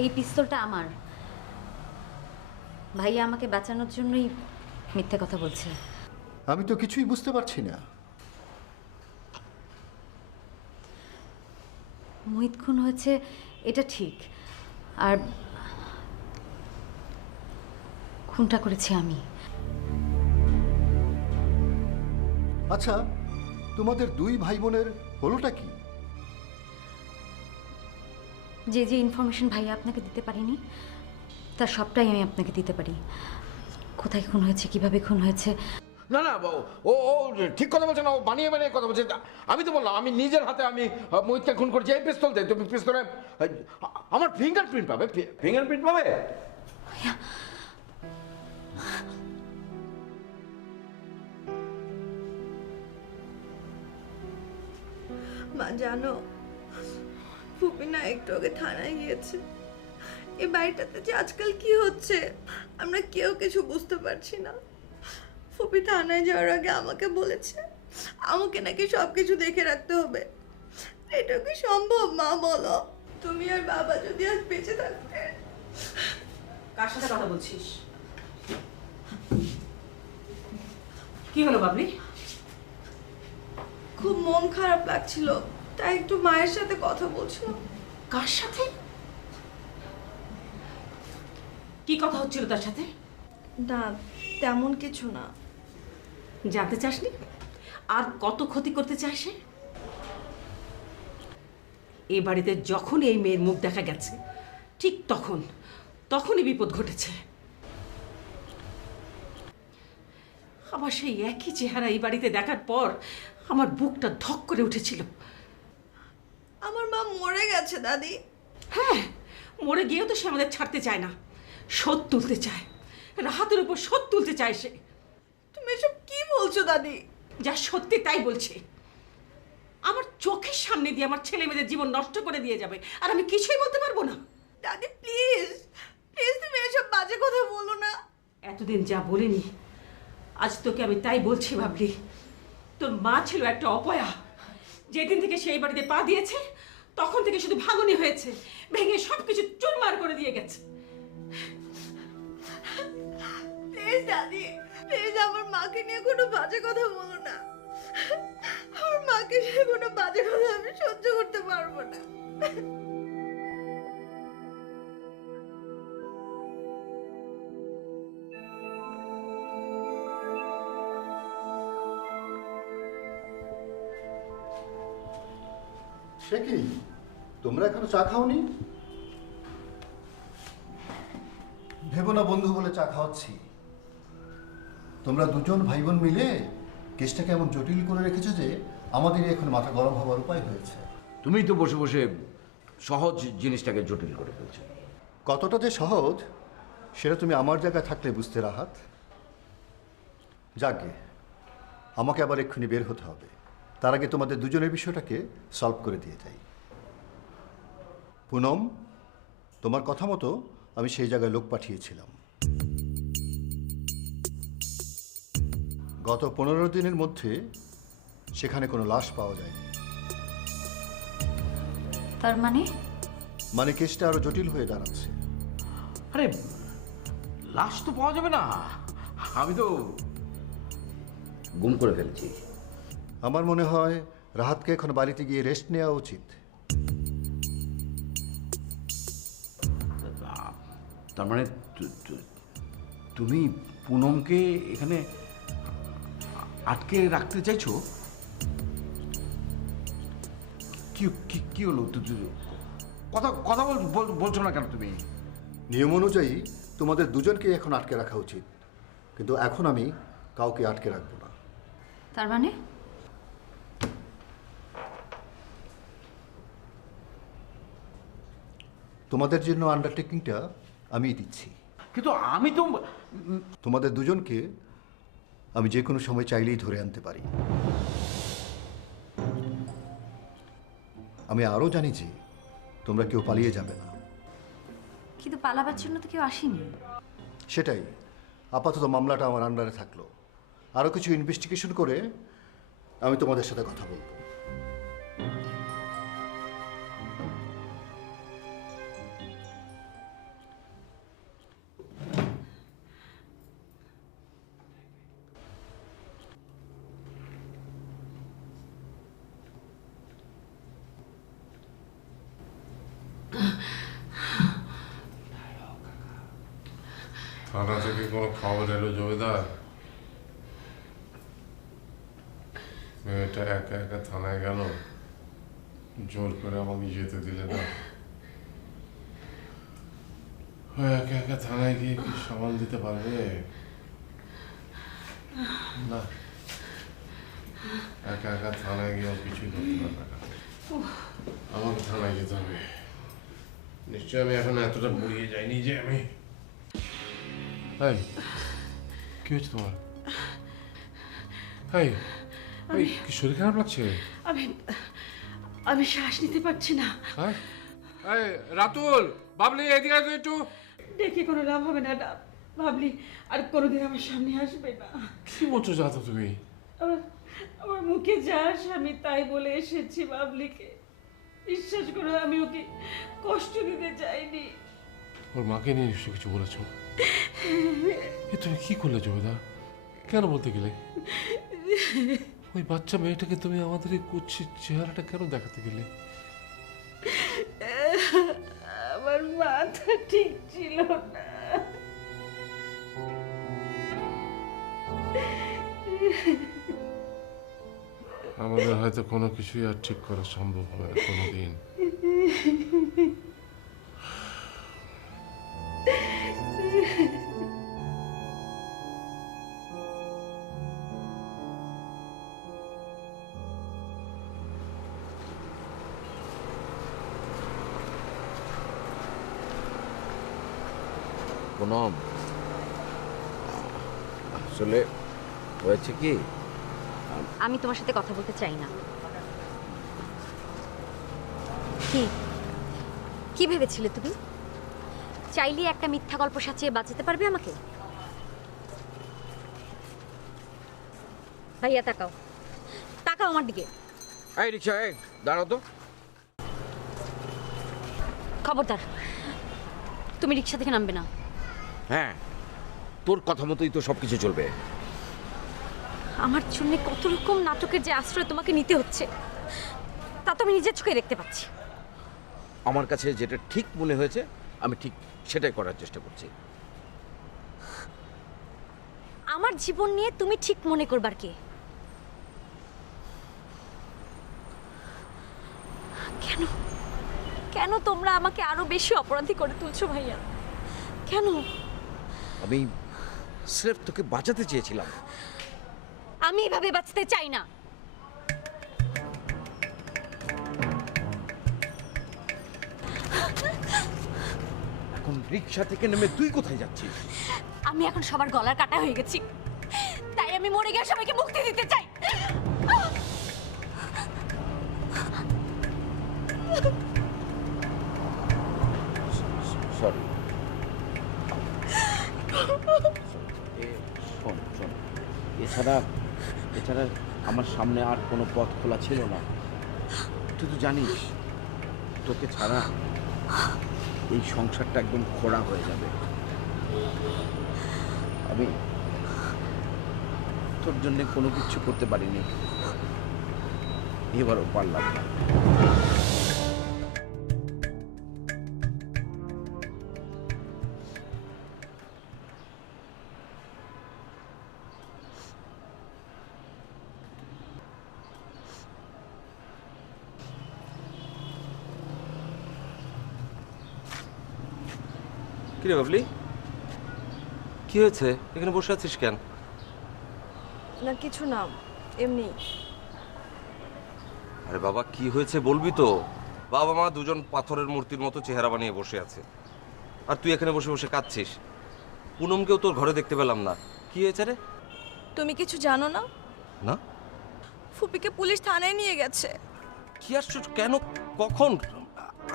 এই পিস্তলটা আমার। ভাইয়া আমাকে বাঁচানোর জন্যই মিথ্যে কথা বলছে। আমি তো কিছুই বুঝতে পারছি না। মোহিত খুন হয়েছে এটা ঠিক, আর খুনটা করেছি আমি। আচ্ছা, তোমাদের দুই ভাই বোনের হলোটা কি? যে যে ইনফরমেশন ভাইয়া আপনাকে দিতে পারিনি তার সবটাই আমি আপনাকে দিতে পারি। কোথায় খুন হয়েছে, কিভাবে খুন হয়েছে। না না, ও ও ঠিক কথা বলছে না, ও বানিয়ে বানিয়ে কথা বলছে। আমি তো বললাম আমি নিজের হাতে আমি মোহিতকে খুন করেছি। এই পিস্তল দে, তুমি পিস্তলে আমার ফিঙ্গারপ্রিন্ট পাবে, ফিঙ্গারপ্রিন্ট পাবে। মা জানো, ফুপি না একটু আগে থানায় গিয়েছে। এই বাড়িটাতে যে আজকাল কি হচ্ছে আমরা কেউ কিছু বুঝতে পারছি না। ফুপি থানায় যাওয়ার আগে আমাকে বলেছে আমাকে নাকি সবকিছু দেখে রাখতে হবে। এটা কি সম্ভব মা, বলো? তুমি আর বাবা যদি আজ বেঁচে থাকতে। কার সাথে কথা বলছিস? কি হলো বাবলি? খুব মন খারাপ লাগছিল, তাই একটু মায়ের সাথে কথা বলছিলাম। কার সাথে? কি কথা হচ্ছিল তার সাথে? না, তেমন কিছু না। জানতে চাসনি আর কত ক্ষতি করতে চায় সে? এই বাড়িতে যখন এই মেয়ের মুখ দেখা গেছে ঠিক তখনই বিপদ ঘটেছে। আবার সেই একই চেহারা এই বাড়িতে দেখার পর আমার বুকটা ধক করে উঠেছিল। আমার মা মরে গেছে দাদি। হ্যাঁ, মরে গিয়েও তো সে আমাদের ছাড়তে চায় না, শোধ তুলতে চায়। রাহাতের উপর শোধ তুলতে চায় সে। তুমি এসব কি বলছো দাদি? যা সত্যি তাই বলছে। আমার চোখের সামনে দিয়ে আমার ছেলে মেয়েদের জীবন নষ্ট করে দিয়ে যাবে, আর আমি কিছুই বলতে পারবো না। দাদি প্লিজ প্লিজ, তুমি এসব বাজে কথা বলো না। এতদিন যা বলিনি আজ তোকে আমি তাই বলছি ভাবলি। তোর মা ছিল একটা অপয়া। যেদিন থেকে সেই বাড়িতে পা দিয়েছে তখন থেকে শুধু ভাঙনি হয়েছে, ভেঙে সবকিছু চুরমার করে দিয়ে গেছে। প্লিজ দাদি প্লিজ, আমার মাকে নিয়ে কোনো বাজে কথা বলো না। আমার মাকে নিয়ে কোনো বাজে কথা আমি সহ্য করতে পারবো না। সে কি, তোমরা এখনো চা খাওনি? ভেবো না বন্ধু বলে চা খাওয়াচ্ছি। তোমরা দুজন ভাই বোন মিলে কেসটাকে এমন জটিল করে রেখেছো যে আমাদেরই এখন মাথা গরম হবার উপায় হয়েছে। তুমি তো বসে বসে সহজ জিনিসটাকে জটিল করে ফেলছো। কতটা যে সহজ সেটা তুমি আমার জায়গায় থাকলে বুঝতে, রাহাত। যাকে আমাকে আবার এক্ষুনি বের হতে হবে, তার আগে তোমাদের দুজনের বিষয়টাকে সলভ করে দিয়ে যাই। পুনম, তোমার কথা মতো আমি সেই জায়গায় লোক পাঠিয়েছিলাম। গত 15 দিনের মধ্যে সেখানে কোনো লাশ পাওয়া যায়নি। তার মানে কেসটা আরো জটিল হয়ে দাঁড়াচ্ছে। আরে লাশ তো পাওয়া যাবে না, আমি তো গুম করে ফেলেছি। আমার মনে হয় রাহাতকে এখন বাড়িতে গিয়ে রেস্ট নেওয়া উচিত। তার মানে তুমি পুনমকে এখানে আটকে রাখতে চাইছো? কি কি কি হলো? কথা কথা বলছো না কেন তুমি? নিয়ম অনুযায়ী তোমাদের দুজনকে এখন আটকে রাখা উচিত, কিন্তু এখন আমি কাউকে আটকে রাখবো না। তার তোমাদের জন্য আন্ডারটেকিংটা আমি দিচ্ছি, কিন্তু আমি তো তোমাদের দুজনকে আমি যে কোনো সময় চাইলেই ধরে আনতে পারি। আমি আরও জানি যে তোমরা কেউ পালিয়ে যাবে না। কিন্তু পালাবার জন্য তো কেউ আসেনি। সেটাই, আপাতত মামলাটা আমার আন্ডারে থাকলো। আরও কিছু ইনভেস্টিগেশন করে আমি তোমাদের সাথে কথা বলবো। থানা থেকে কোনো খবর এলো জমিদা? মেয়েটা একা একা থানায় গেল, জোর করে আমাকে যেতে দিলে না। ও একা একা থানায় গিয়ে কি সামাল দিতে পারবে? না, একা একা থানায় গিয়েও কিছুই করতে পারবে না। আমাকে থানায় যেতে হবে। নিশ্চয় আমি এখন এতটা বুড়িয়ে যাইনি যে আমি। এই, কি হয়েছে তোমার? এই, এই, কি শরীর খারাপ লাগছে? আমি আমি শ্বাস নিতে পারছি না। হ্যাঁ? এই, রাতুল, বাবলি, এদিকে আসো একটু। দেখে কোনো লাভ হবে না ভাবলি, আর কোনোদিন আমার সামনে আসবে না। কি বলছো যাতো তুমি? আমার আমার মুখে যা আসে আমি তাই বলে এসেছি বাবলিকে। বিশ্বাস করো, আমি ওকে কষ্ট দিতে চাইনি। ওর মাকে নিয়ে নিশ্চয় কিছু বলেছো? এ তুমি কি করলে জমিদা? কেন বলতে গেলে? ওই বাচ্চা মেয়েটাকে তুমি আমাদের এই কুৎসিত চেহারাটা কেন দেখাতে গেলে? আমার মাথা ঠিক ছিল না। আমাদের হয়তো কোনো কিছুই আর ঠিক করা সম্ভব হবে না কোনোদিন। পুনম, আসলে হয়েছে কি, আমি তোমার সাথে কথা বলতে চাই না। কি কি ভেবেছিলে তুমি? চাইলে একটা মিথ্যা গল্প সাজিয়ে বাঁচাতে পারবে আমাকে? ভাইয়া তাকাও, তাকাও আমার দিকে। এই রিক্সা, এই দাঁড়াও তো। খবরদার, তুমি রিক্সা থেকে নামবে না। হ্যাঁ, তোর কথা মতোই তো সব কিছু চলবে। আমার জন্য কত রকম নাটকের যে আশ্রয় তোমাকে নিতে হচ্ছে তা তো আমি নিজের চোখে দেখতে পাচ্ছি। আমার কাছে যেটা ঠিক মনে হয়েছে আমি ঠিক সেটাই করার চেষ্টা করছি। আমার জীবন নিয়ে তুমি ঠিক মনে করবার কে? কেন কেন তোমরা আমাকে আরো বেশি অপরাধী করে তুলছো ভাইয়া? কেন? আমি স্রেফ তোকে বাঁচাতে চেয়েছিলাম। আমি এভাবে বাঁচতে চাই না। এখন রিক্সা থেকে নেমে তুই কোথায় যাচ্ছিস? আমি এখন সবার গলার কাটা হয়ে গেছি, তাই আমি মরে গিয়ে সবাইকে মুক্তি দিতে চাই। সরি। শোন শোন, এছাড়া এছাড়া আমার সামনে আর কোনো পথ খোলা ছিল না। তুই তো জানিস তোকে ছাড়া এই সংসারটা একদম খোড়া হয়ে যাবে। আমি তোর জন্য কোনো কিছু করতে পারিনি, এবারও পারলাম না। কিরে বাবলি, কি হয়েছে? এখানে বসে আছিস কেন? না কিছু না, এমনি। আরে বাবা, কি হয়েছে বলবি তো? বাবা মা দুজন পাথরের মূর্তির মতো চেহারা বানিয়ে বসে আছে, আর তুই এখানে বসে বসে কাঁদছিস। পুনমকেও তোর ঘরে দেখতে পেলাম না। কি হয়েছে রে? তুমি কিছু জানো না? না? ফুপিকে পুলিশ থানায় নিয়ে গেছে। কি আশ্চর্য! কেন, কখন?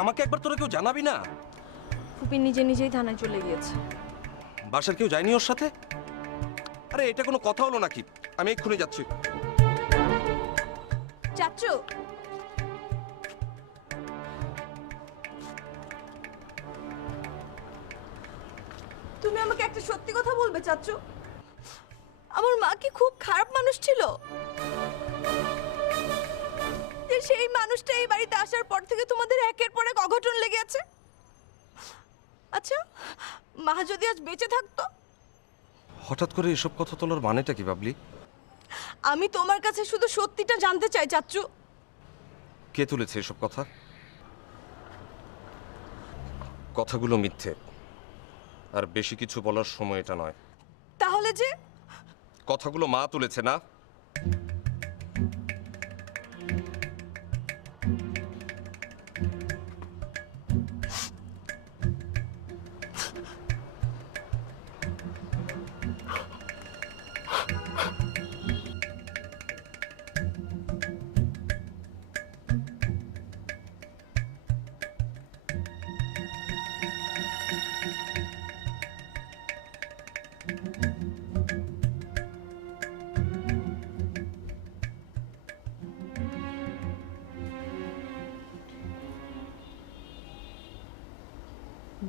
আমাকে একবার তোরা কেউ জানাবি না? ফুপি নিজে নিজেই থানায় চলে গিয়েছে। বাসার কেউ যায়নি ওর সাথে? আরে এটা কোনো কথা হলো নাকি? আমি এক্ষুনি যাচ্ছি। চাচু, তুমি আমাকে একটা সত্যি কথা বলবে চাচু? আমার মা কি খুব খারাপ মানুষ ছিল? যে সেই মানুষটা এই বাড়িতে আসার পর থেকে তোমাদের একের পর এক অঘটন লেগে আছে। আচ্ছা, মা যদি আজ বেঁচে থাকতো হঠাৎ করে এসব কথা তোলার মানেটা কি বাবলি? আমি তোমার কাছে শুধু সত্যিটা জানতে চাই চাচ্চু। কে তুলেছে এসব কথা? কথাগুলো মিথ্যে, আর বেশি কিছু বলার সময় এটা নয়। তাহলে যে কথাগুলো মা তুলেছে না?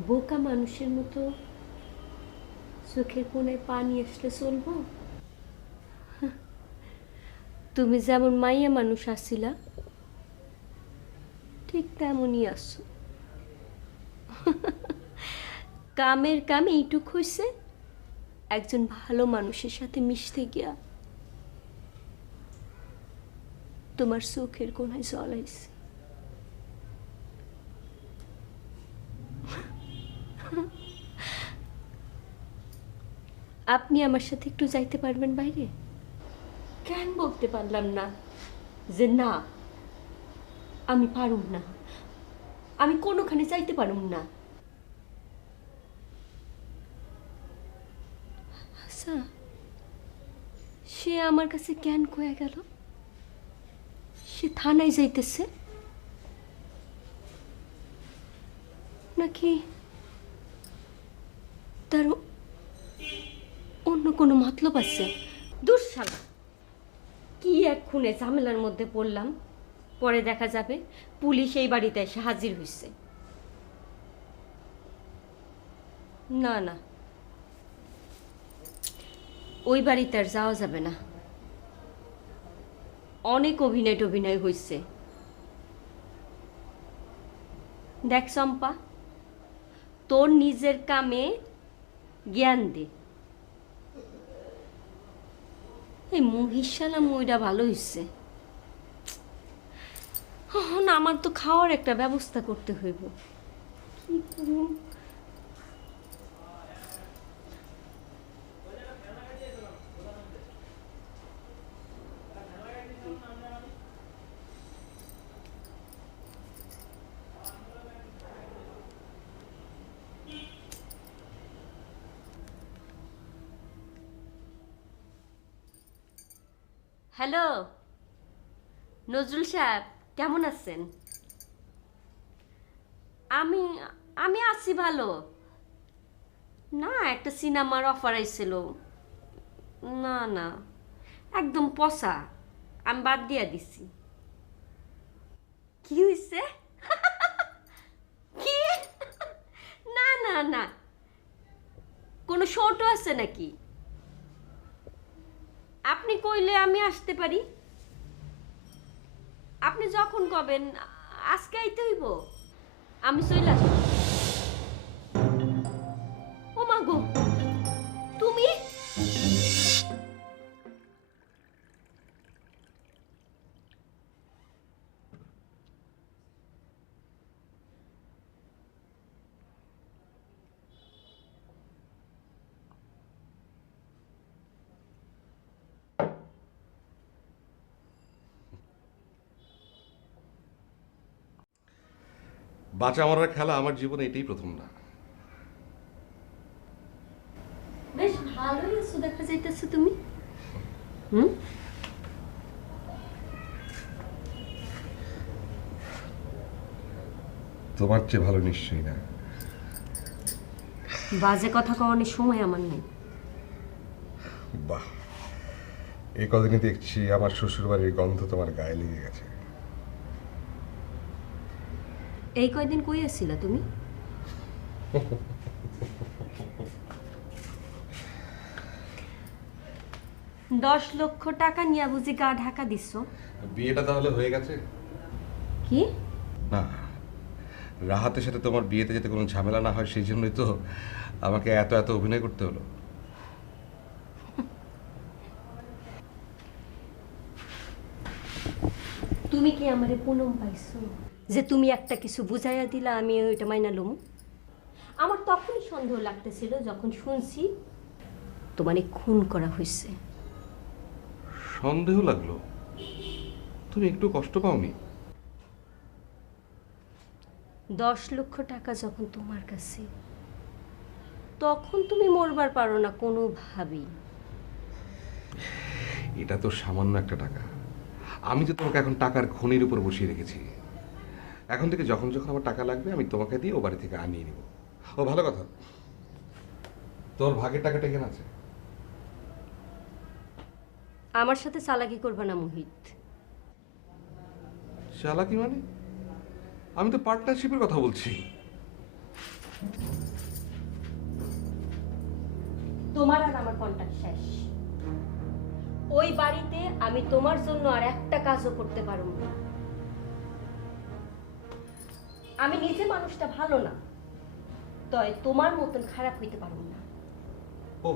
বোকা মানুষের মতো চোখের কোণায় পানি আসলে চলবো? তুমি যেমন মাইয়া মানুষ আসছিলা ঠিক তেমনই আসছো। কামের কাম এইটুক হইছে একজন ভালো মানুষের সাথে মিশতে গিয়া তোমার চোখের কোণায় জল আইছে। আপনি আমার সাথে একটু যাইতে পারবেন বাইরে? কেন বলতে পারলাম না যে না আমি পারুম না, আমি কোনোখানে যাইতে পারুম না? আচ্ছা, সে আমার কাছে কেন কয়ে গেল সে থানায় যাইতেছে? নাকি তার অন্য কোনো মতলব আছে? দুঃশালা, কি এক খুনে ঝামেলার মধ্যে পড়লাম, পরে দেখা যাবে পুলিশ এই বাড়িতে এসে হাজির হয়েছে। না না, ওই বাড়িতে আর যাওয়া যাবে না। অনেক অভিনয় হয়েছে। দেখ চম্পা, তোর নিজের কামে জ্ঞান দে। এই মহিষালা মইটা ভালো হইছে। না, আমার তো খাওয়ার একটা ব্যবস্থা করতে হইব। কি করুম? হ্যালো নজরুল সাহেব, কেমন আছেন? আমি আমি আছি ভালো। না, একটা সিনেমার অফার আইছিল। না না, একদম পচা, আমি বাদ দিয়া দিছি। কি হইছে? কি? না না না, কোনো শর্টও আছে নাকি? আপনি কইলে আমি আসতে পারি। আপনি যখন কবেন, আজকে আইতে হইব। আমি চলে আসব। ও মা গো, তুমি? বাঁচা মরার খেলা আমার জীবনে এটাই প্রথম না। বেশ ভালোই আছো দেখা যাইতেছে তুমি। হুম, তোমার চেয়ে ভালো নিশ্চয়ই না। বাজে কথা কওয়ানোর সময় আমার নেই। বাহ, এই কদিনই দেখছি আমার শ্বশুরবাড়ির গন্ধ তোমার গায়ে লেগে গেছে। এই কয়দিন কই আছিলা তুমি? 10 লক্ষ টাকা নিয়ে বুঝি গা ঢাকা দিচ্ছ? বিয়েটা তাহলে হয়ে গেছে? কি? না, রাহাতের সাথে তোমার বিয়েতে যাতে কোনো ঝামেলা না হয় সেই জন্যই তো আমাকে এত এত অভিনয় করতে হলো। তুমি কি আমারে পুনম পাইছো যে তুমি একটা কিছু বুঝাইয়া দিলা আমি ওইটা মাইনা লম? আমার তখনই সন্দেহ লাগতেছিল যখন শুনছি তোমারে খুন করা হয়েছে। সন্দেহ লাগলো? তুমি একটু কষ্ট পাওনি? 10 লক্ষ টাকা যখন তোমার কাছে, তখন তুমি মরবার পারো না কোনোভাবেই। এটা তো সামান্য একটা টাকা। আমি তো তোমাকে এখন টাকার খনির উপর বসিয়ে রেখেছি। এখন থেকে যখন যখন আমার টাকা লাগবে আমি তোমাকে দিয়ে ও বাড়ি থেকে আনিয়ে নেব। ও ভালো কথা, তোর ভাগের টাকাটা এখানে আছে। আমার সাথে চালাকি করবে না মোহিত। চালাকি মানে? আমি তো পার্টনারশিপের কথা বলছি। তোমার আর আমার কন্ট্যাক্ট শেষ। ওই বাড়িতে আমি তোমার জন্য আর একটা কাজও করতে পারবো না। আমি নিজে মানুষটা ভালো না, তয় তোমার মতন খারাপ হইতে পারবো না। ও,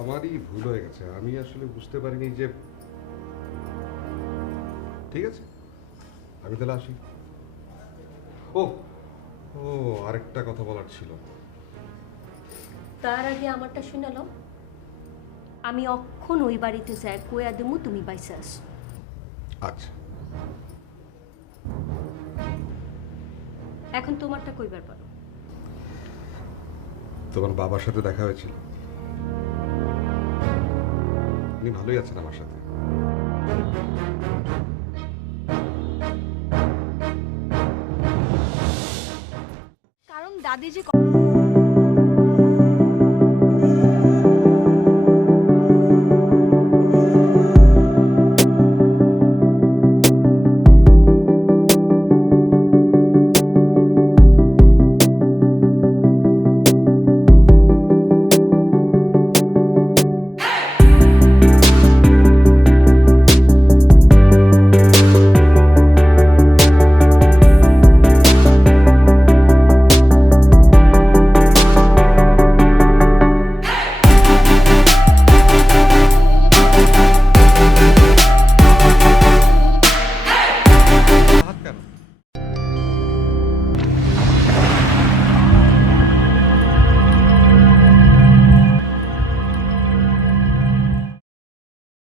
আমারই ভুল হয়ে গেছে। আমি আসলে বুঝতে পারিনি যে। ঠিক আছে, আমি তাহলে আসি। ও ও আরেকটা কথা বলার ছিল। তার আগে আমারটা শুনালো, আমি অক্ষণ ওই বাড়িতে যাই কইয়া দেবো তুমি বাইসে আসো। আচ্ছা, এখন তোমারটা কইবার পারো। তোমার বাবার সাথে দেখা হয়েছিল? উনি ভালোই আছেন আমার সাথে। কারণ দাদি যে